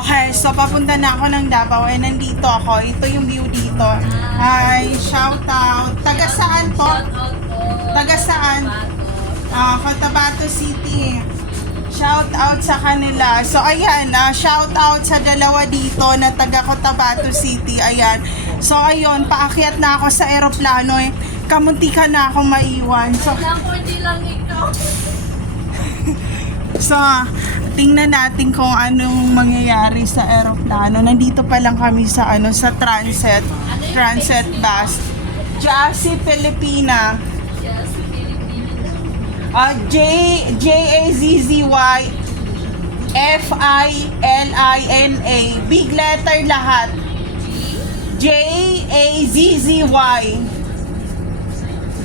Okay, so papunta na ako ng Davao and nandito ako. Ito yung view dito. Hi, shout out. Taga saan po? Taga saan? Cotabato City. Shout out sa kanila. So ayan, shout out sa dalawa dito na taga Cotabato City. Ayan. So ayun, paakyat na ako sa eroplano eh. Kamuntika na ako maiwan. So, lang ikaw. So, tingnan natin kung anong mangyayari sa eroplano. Nandito pa lang kami sa sa transit bus. Jassy Filipina. Yes, Filipino. J-A-Z-Z-Y F-I-L-I-N-A. Big letter lahat. J-A-Z-Z-Y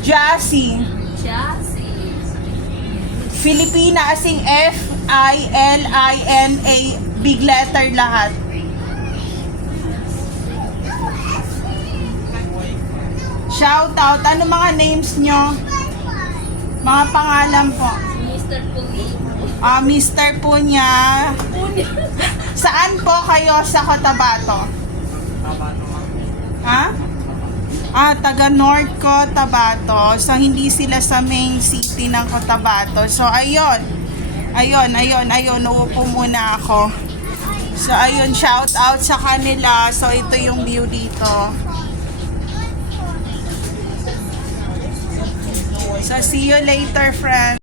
Jassy Jassy. Filipina asing F-I-L-I-N-A. Big letter lahat. Shout out. Ano mga names nyo? Mga pangalan po. Mr. Puli. Mr. Punya. Saan po kayo sa Cotabato? Ha? Taga North Cotabato. So, hindi sila sa main city ng Cotabato. So, ayun. Uupo muna ako. So, ayun. Shout out sa kanila. So, ito yung view dito. So, see you later, friends.